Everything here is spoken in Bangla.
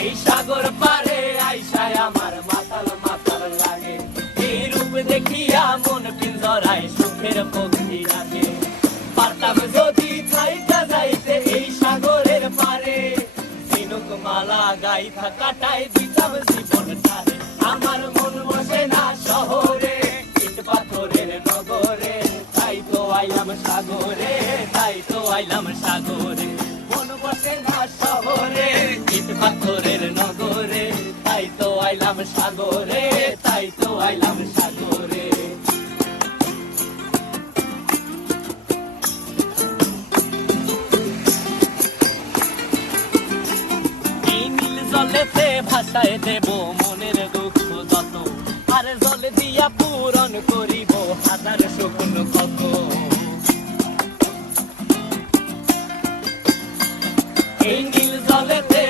এই সাগর পারে আইসায় আমার মাতাল মাতাল লাগে, এই রূপ দেখিয়া মন পিঞ্জরায় সুখের পক্ষী রাখে। পারতাম যদি থাইকা যাইতে এই সাগরের পারে, ঝিনুক মালা গাইথা কাটাই দিতাম জীবনটারে। আমার মন বসে না শহরে, ইট পাথরের নগরে, তাই তো আইলাম সাগরে, তাই তো আইলাম সাগরে। মন বসে না শহরে, ইট পাথরের নগরে, তাই তো আইলাম সাগরে, তাই তো আইলাম সাগরে। জলেতে ভাসায় দেব মনের দুঃখ যত, আর জলে দিয়া পূরণ করিব হাজার স্বপ্ন কত। এই নীল জলেতে